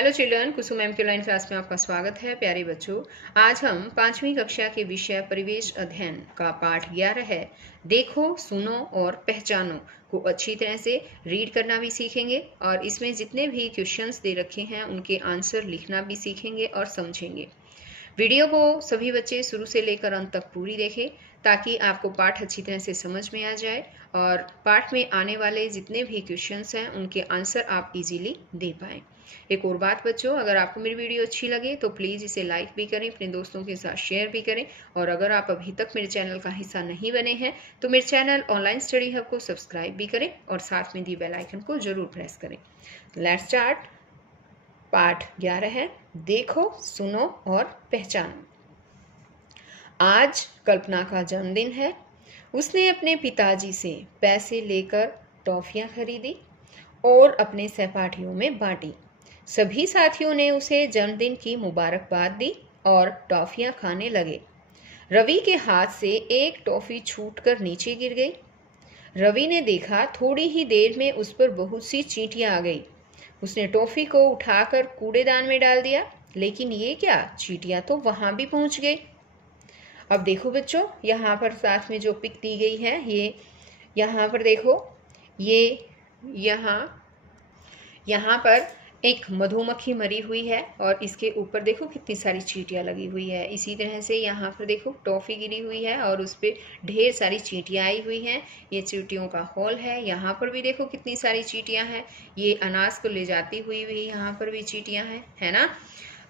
Hello children, कुसुम M के line class में आपका स्वागत है। प्यारे बच्चों, आज हम 5वीं कक्षा के विषय परिवेश अध्ययन का पाठ 11 है देखो, सुनो और पहचानो को अच्छी तरह से रीड करना भी सीखेंगे और इसमें जितने भी क्वेश्चंस दे रखे हैं उनके आंसर लिखना भी सीखेंगे और समझेंगे। वीडियो को सभी बच्चे शुरू से लेकर अंत तक पूरी देखें ताकि आपको पाठ अच्छी तरह से समझ में आ जाए और पाठ में आने वाले जितने भी क्वेश्चंस हैं उनके आंसर आप इजीली दे पाएँ। एक और बात बच्चों, अगर आपको मेरी वीडियो अच्छी लगे तो प्लीज़ इसे लाइक भी करें, अपने दोस्तों के साथ शेयर भी करें और अगर आप अभी तक मेरे चैनल का हिस्सा नहीं बने हैं तो मेरे चैनल ऑनलाइन स्टडी हब को सब्सक्राइब भी करें और साथ में दी बेल आइकन को जरूर प्रेस करें। Let's start. पाठ 11 है देखो, सुनो और पहचानो। आज कल्पना का जन्मदिन है। उसने अपने पिताजी से पैसे लेकर टॉफियां खरीदी और अपने सहपाठियों में बांटी। सभी साथियों ने उसे जन्मदिन की मुबारकबाद दी और टॉफियां खाने लगे। रवि के हाथ से एक टॉफी छूटकर नीचे गिर गई। रवि ने देखा थोड़ी ही देर में उस पर बहुत सी चींटियां आ गई। उसने टॉफी को उठाकर कूड़ेदान में डाल दिया, लेकिन ये क्या, चींटियां तो वहां भी पहुंच गई। अब देखो बच्चों, यहाँ पर साथ में जो पिक दी गई है, ये यहाँ पर देखो, ये यहाँ पर एक मधुमक्खी मरी हुई है और इसके ऊपर देखो कितनी सारी चींटियां लगी हुई है। इसी तरह से यहाँ पर देखो टॉफी गिरी हुई है और उस पर ढेर सारी चींटियां आई हुई हैं। ये चींटियों का हॉल है। यहाँ पर भी देखो कितनी सारी चींटियां हैं। ये अनाज को ले जाती हुई भी यहाँ पर भी चींटियां हैं, है ना।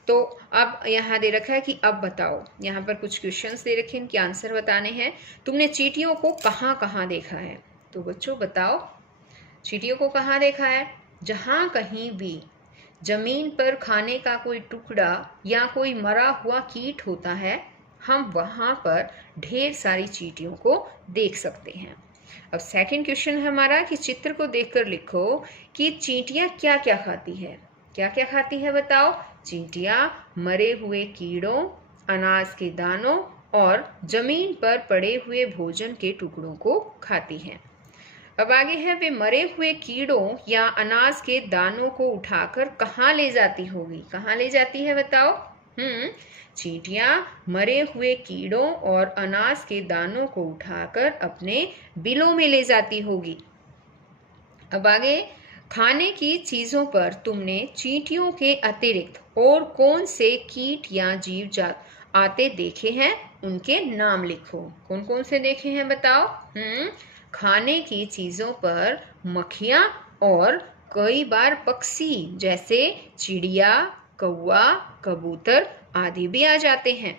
तो अब यहाँ दे रखा है कि अब बताओ, यहाँ पर कुछ क्वेश्चंस दे रखे हैं, इनके आंसर बताने हैं। तुमने चींटियों को कहाँ कहाँ देखा है? तो बच्चों बताओ, चींटियों को कहाँ देखा है? जहाँ कहीं भी जमीन पर खाने का कोई टुकड़ा या कोई मरा हुआ कीट होता है, हम वहाँ पर ढेर सारी चींटियों को देख सकते हैं। अब सेकंड क्वेश्चन है हमारा कि चित्र को देखकर लिखो कि चींटियां क्या क्या खाती है। क्या क्या खाती है बताओ? चींटियां मरे हुए कीड़ों, अनाज के दानों और जमीन पर पड़े हुए भोजन के टुकड़ों को खाती हैं। अब आगे है, वे मरे हुए कीड़ों या अनाज के दानों को उठाकर कहाँ ले जाती होगी? कहाँ ले जाती है बताओ? चींटियां मरे हुए कीड़ों और अनाज के दानों को उठाकर अपने बिलों में ले जाती होगी। अब आगे, खाने की चीजों पर तुमने चींटियों के अतिरिक्त और कौन से कीट या जीव जात आते देखे हैं? उनके नाम लिखो। कौन कौन से देखे हैं बताओ? खाने की चीजों पर मक्खियां और कई बार पक्षी जैसे चिड़िया, कौवा, कबूतर आदि भी आ जाते हैं।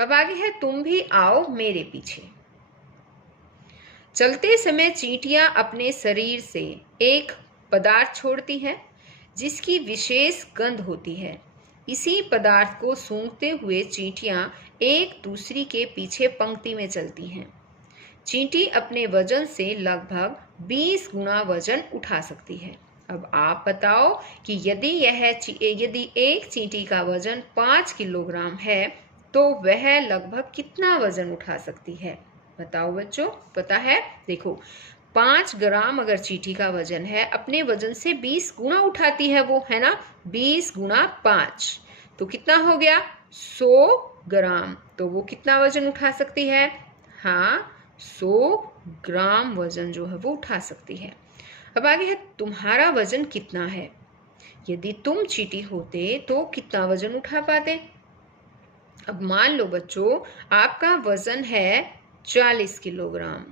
अब आगे है, तुम भी आओ मेरे पीछे। चलते समय चींटियां अपने शरीर से एक पदार्थ छोड़ती हैं जिसकी विशेष गंध होती है। इसी पदार्थ को सूंघते हुए चींटियां एक दूसरी के पीछे पंक्ति में चलती हैं। चींटी अपने वजन से लगभग 20 गुना वजन उठा सकती है। अब आप बताओ कि यदि एक चींटी का वजन 5 किलोग्राम है तो वह लगभग कितना वजन उठा सकती है? बताओ बच्चों, पता है? देखो, 5 ग्राम अगर चींटी का वजन है, अपने वजन से 20 गुना उठाती है वो, है ना। 20 गुना 5 तो कितना हो गया? 100 ग्राम। तो वो कितना वजन उठा सकती है? हाँ, 100 ग्राम वजन जो है वो उठा सकती है। अब आगे है, तुम्हारा वजन कितना है? यदि तुम चींटी होते तो कितना वजन उठा पाते? अब मान लो बच्चों, आपका वजन है 40 किलोग्राम,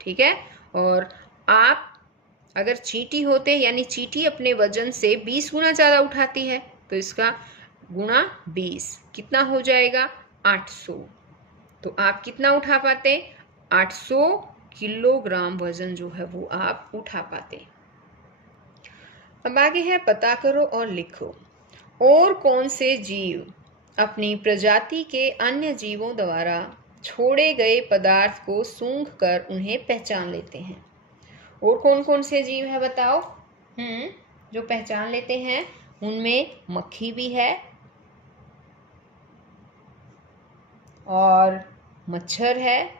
ठीक है, और आप अगर चींटी होते, यानी चींटी अपने वजन से 20 गुना ज्यादा उठाती है, तो इसका गुणा 20 कितना हो जाएगा? 800। तो आप कितना उठा पाते? 800 किलोग्राम वजन जो है वो आप उठा पाते। अब आगे है, पता करो और लिखो, और कौन से जीव अपनी प्रजाति के अन्य जीवों द्वारा छोड़े गए पदार्थ को सूंघकर उन्हें पहचान लेते हैं? और कौन कौन से जीव है बताओ? जो पहचान लेते हैं उनमें मक्खी भी है और मच्छर है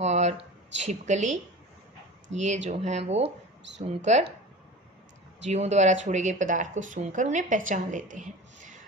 और छिपकली, ये जो हैं वो सूंघकर जीवों द्वारा छोड़े गए पदार्थ को सूंघकर उन्हें पहचान लेते हैं।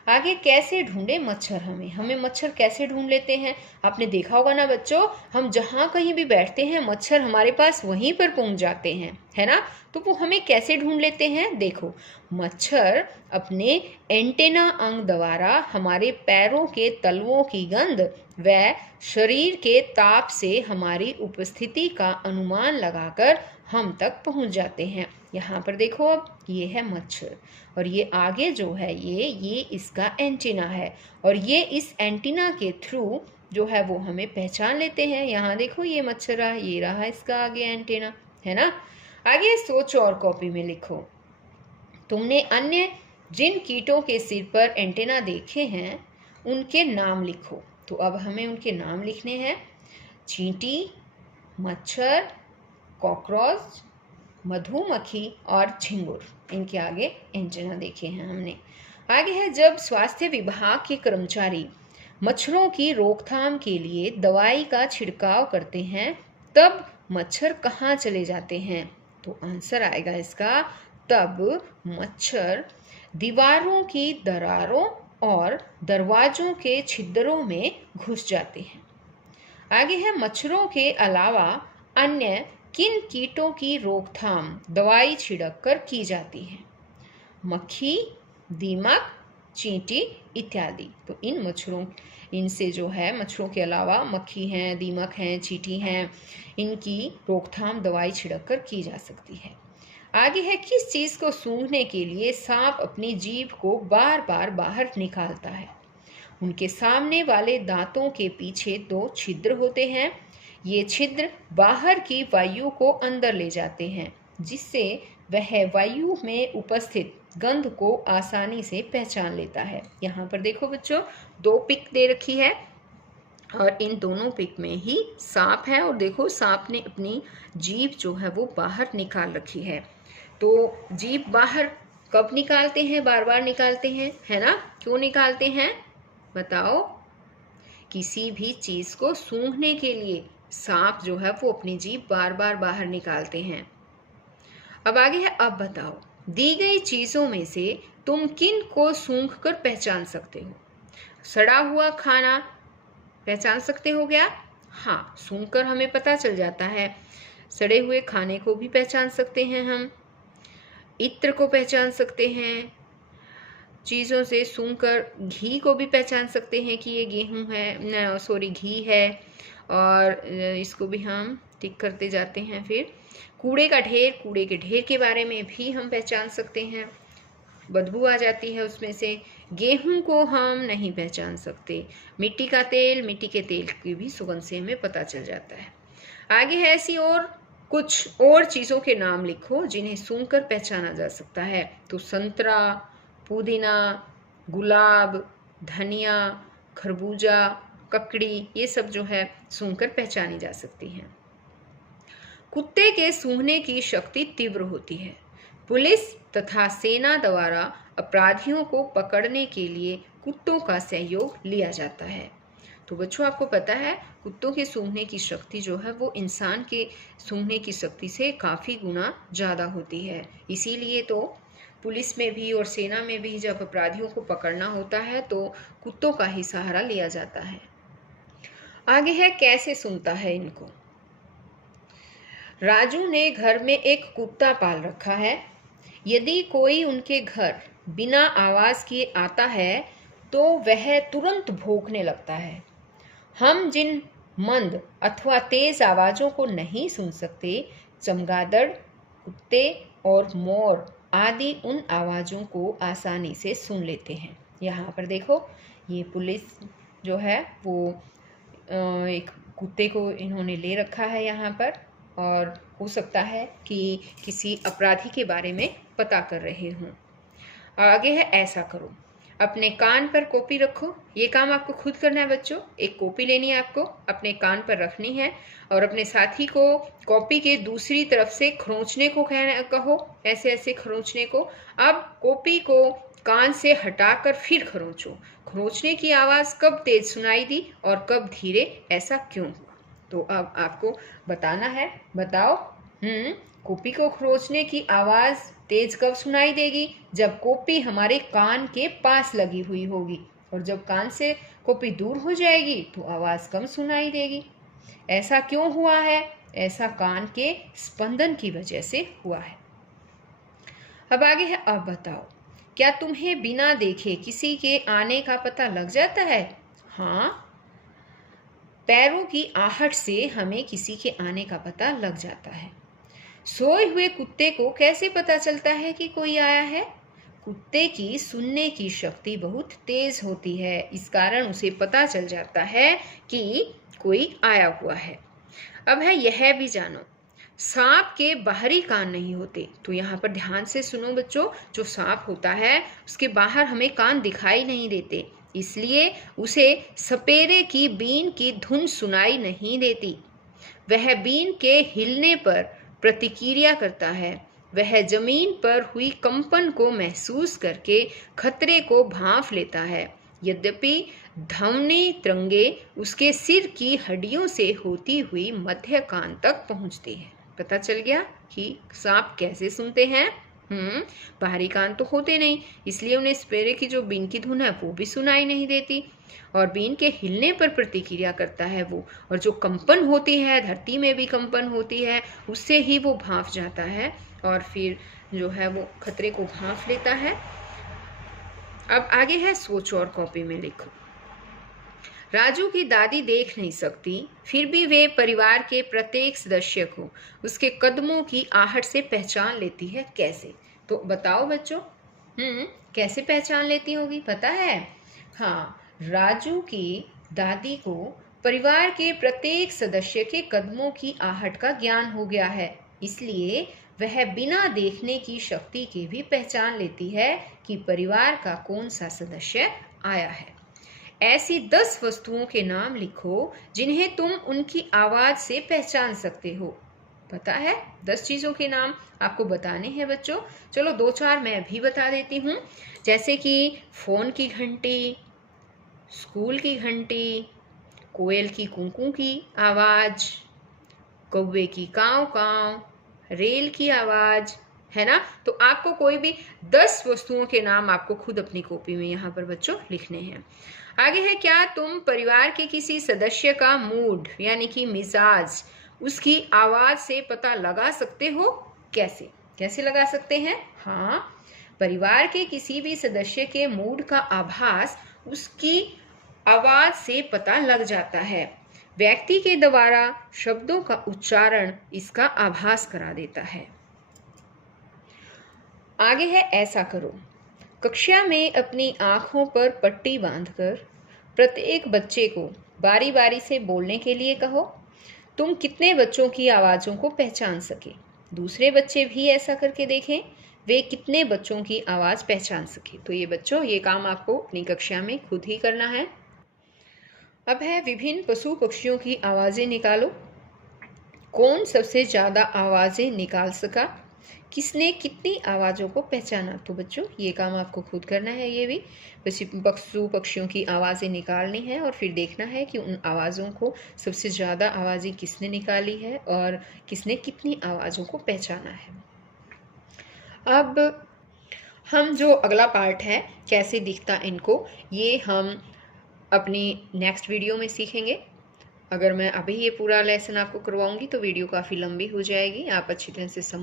आगे कैसे ढूंढे मच्छर, हमें मच्छर कैसे ढूंढ लेते हैं? आपने देखा होगा ना बच्चों, हम जहाँ कहीं भी बैठते हैं मच्छर हमारे पास वहीं पर पहुंच जाते हैं, है ना। तो वो हमें कैसे ढूंढ लेते हैं? देखो, मच्छर अपने एंटेना अंग द्वारा हमारे पैरों के तलवों की गंध व शरीर के ताप से हमारी उपस्थिति का अनुमान लगाकर हम तक पहुंच जाते हैं। यहाँ पर देखो, अब ये है मच्छर और ये आगे जो है ये इसका एंटीना है और ये इस एंटीना के थ्रू जो है वो हमें पहचान लेते हैं। यहाँ देखो, ये मच्छर रहा, ये रहा इसका आगे एंटीना, है ना। आगे सोचो और कॉपी में लिखो, तुमने अन्य जिन कीटों के सिर पर एंटीना देखे हैं उनके नाम लिखो। तो अब हमें उनके नाम लिखने हैं। चींटी, मच्छर, कॉकरोच, मधुमक्खी और झिंगुर, इनके आगे एंटीना देखे हैं हमने। आगे है, जब स्वास्थ्य विभाग के कर्मचारी मच्छरों की रोकथाम के लिए दवाई का छिड़काव करते हैं तब मच्छर कहाँ चले जाते हैं? तो आंसर आएगा इसका, तब मच्छर दीवारों की दरारों और दरवाजों के छिद्रों में घुस जाते हैं। आगे है, मच्छरों के अलावा अन्य किन कीटों की रोकथाम दवाई छिड़क कर की जाती है? मक्खी, दीमक, चींटी इत्यादि। तो इनसे जो है मच्छरों के अलावा मक्खी हैं, दीमक हैं, चींटी हैं, इनकी रोकथाम दवाई छिड़क कर की जा सकती है। आगे है, किस चीज़ को सूंघने के लिए सांप अपनी जीभ को बार बार बाहर निकालता है? उनके सामने वाले दांतों के पीछे 2 छिद्र होते हैं। ये छिद्र बाहर की वायु को अंदर ले जाते हैं जिससे वह वायु में उपस्थित गंध को आसानी से पहचान लेता है। यहाँ पर देखो बच्चों, 2 पिक दे रखी है और इन दोनों पिक में ही सांप है और देखो सांप ने अपनी जीभ जो है वो बाहर निकाल रखी है। तो जीभ बाहर कब निकालते हैं? बार बार निकालते हैं, है ना। क्यों निकालते हैं बताओ? किसी भी चीज को सूंघने के लिए सांप जो है वो अपनी जीभ बार बार बाहर निकालते हैं। अब आगे है, अब बताओ, दी गई चीजों में से तुम किन को सूंघकर पहचान सकते हो? सड़ा हुआ खाना पहचान सकते हो क्या? हाँ, सूंघकर हमें पता चल जाता है। सड़े हुए खाने को भी पहचान सकते हैं हम, इत्र को पहचान सकते हैं, चीज़ों से सूंघकर घी को भी पहचान सकते हैं कि ये गेहूं है, सॉरी घी है, और इसको भी हम टिक करते जाते हैं। फिर कूड़े के ढेर के बारे में भी हम पहचान सकते हैं, बदबू आ जाती है उसमें से। गेहूं को हम नहीं पहचान सकते। मिट्टी के तेल की भी सुगंध से हमें पता चल जाता है। आगे है, ऐसी और कुछ और चीज़ों के नाम लिखो जिन्हें सूंघकर पहचाना जा सकता है। तो संतरा, पुदीना, गुलाब, धनिया, खरबूजा, ककड़ी, ये सब जो है सूंघकर पहचानी जा सकती हैं। कुत्ते के सूंघने की शक्ति तीव्र होती है। पुलिस तथा सेना द्वारा अपराधियों को पकड़ने के लिए कुत्तों का सहयोग लिया जाता है। तो बच्चों, आपको पता है कुत्तों के सूंघने की शक्ति जो है वो इंसान के सूंघने की शक्ति से काफ़ी गुना ज़्यादा होती है। इसीलिए तो पुलिस में भी और सेना में भी जब अपराधियों को पकड़ना होता है तो कुत्तों का ही सहारा लिया जाता है। आगे है, कैसे सुनता है इनको? राजू ने घर में एक कुत्ता पाल रखा है। यदि कोई उनके घर बिना आवाज़ किए आता है तो वह तुरंत भौंकने लगता है। हम जिन मंद अथवा तेज आवाज़ों को नहीं सुन सकते, चमगादड़, कुत्ते और मोर आदि उन आवाज़ों को आसानी से सुन लेते हैं। यहाँ पर देखो, ये पुलिस जो है वो एक कुत्ते को इन्होंने ले रखा है यहाँ पर, और हो सकता है कि किसी अपराधी के बारे में पता कर रहे हों। आगे है, ऐसा करो, अपने कान पर कॉपी रखो। ये काम आपको खुद करना है बच्चों। एक कॉपी लेनी है आपको, अपने कान पर रखनी है और अपने साथी को कॉपी के दूसरी तरफ से खरोंचने को कहो, ऐसे ऐसे खरोंचने को। अब कॉपी को कान से हटाकर फिर खरोंचो। खरोंचने की आवाज़ कब तेज सुनाई दी और कब धीरे, ऐसा क्यों हुआ? तो अब आपको बताना है, बताओ। कॉपी को खरोंचने की आवाज़ तेज कब सुनाई देगी? जब कॉपी हमारे कान के पास लगी हुई होगी, और जब कान से कॉपी दूर हो जाएगी तो आवाज़ कम सुनाई देगी। ऐसा क्यों हुआ है? ऐसा कान के स्पंदन की वजह से हुआ है। अब आगे है, अब बताओ, क्या तुम्हें बिना देखे किसी के आने का पता लग जाता है? हाँ, पैरों की आहट से हमें किसी के आने का पता लग जाता है। सोए हुए कुत्ते को कैसे पता चलता है कि कोई आया है? कुत्ते की सुनने की शक्ति बहुत तेज होती है, इस कारण उसे पता चल जाता है कि कोई आया हुआ है। अब है, यह भी जानो, सांप के बाहरी कान नहीं होते। तो यहाँ पर ध्यान से सुनो बच्चों, जो सांप होता है उसके बाहर हमें कान दिखाई नहीं देते, इसलिए उसे सपेरे की बीन की धुन सुनाई नहीं देती। वह बीन के हिलने पर प्रतिक्रिया करता है। वह जमीन पर हुई कंपन को महसूस करके खतरे को भांप लेता है। यद्यपि ध्वनि तरंगे उसके सिर की हड्डियों से होती हुई मध्य कान तक पहुंचती है। पता चल गया कि सांप कैसे सुनते हैं। बाहरी कान तो होते नहीं, इसलिए उन्हें सपेरे की जो बीन की धुन है वो भी सुनाई नहीं देती, और बीन के हिलने पर प्रतिक्रिया करता है वो, और जो कंपन होती है, धरती में भी कंपन होती है, उससे ही वो भांप जाता है और फिर जो है वो खतरे को भांप लेता है। अब आगे है, सोचो और कॉपी में लिखो। राजू की दादी देख नहीं सकती, फिर भी वे परिवार के प्रत्येक सदस्य को उसके कदमों की आहट से पहचान लेती है। कैसे? तो बताओ बच्चों, कैसे पहचान लेती होगी, पता है? हाँ, राजू की दादी को परिवार के प्रत्येक सदस्य के कदमों की आहट का ज्ञान हो गया है, इसलिए वह बिना देखने की शक्ति के भी पहचान लेती है कि परिवार का कौन सा सदस्य आया है। ऐसी 10 वस्तुओं के नाम लिखो जिन्हें तुम उनकी आवाज से पहचान सकते हो। पता है, 10 चीजों के नाम आपको बताने हैं बच्चों। चलो 2-4 मैं भी बता देती हूँ, जैसे कि फोन की घंटी, स्कूल की घंटी, कोयल की कुंकू की आवाज, कौवे की काव काव, रेल की आवाज, है ना? तो आपको कोई भी 10 वस्तुओं के नाम आपको खुद अपनी कॉपी में यहाँ पर बच्चों लिखने हैं। आगे है, क्या तुम परिवार के किसी सदस्य का मूड यानी कि मिजाज उसकी आवाज से पता लगा सकते हो? कैसे कैसे लगा सकते हैं? हाँ, परिवार के किसी भी सदस्य के मूड का आभास उसकी आवाज से पता लग जाता है। व्यक्ति के द्वारा शब्दों का उच्चारण इसका आभास करा देता है। आगे है, ऐसा करो। कक्षा में अपनी आंखों पर पट्टी बांधकर प्रत्येक बच्चे को बारी बारी से बोलने के लिए कहो। तुम कितने बच्चों की आवाज़ों को पहचान सके? दूसरे बच्चे भी ऐसा करके देखें, वे कितने बच्चों की आवाज़ पहचान सके। तो ये बच्चों, ये काम आपको अपनी कक्षा में खुद ही करना है। अब है, विभिन्न पशु पक्षियों की आवाज़ें निकालो। कौन सबसे ज़्यादा आवाज़ें निकाल सका? किसने कितनी आवाज़ों को पहचाना? तो बच्चों, ये काम आपको खुद करना है। ये भी पशु पक्षियों की आवाज़ें निकालनी है और फिर देखना है कि उन आवाज़ों को सबसे ज़्यादा आवाज़ें किसने निकाली है और किसने कितनी आवाज़ों को पहचाना है। अब हम जो अगला पार्ट है, कैसे दिखता इनको, ये हम अपनी नेक्स्ट वीडियो में सीखेंगे। अगर मैं अभी ये पूरा लेसन आपको करवाऊंगी तो वीडियो काफ़ी लंबी हो जाएगी, आप अच्छी तरह से समझ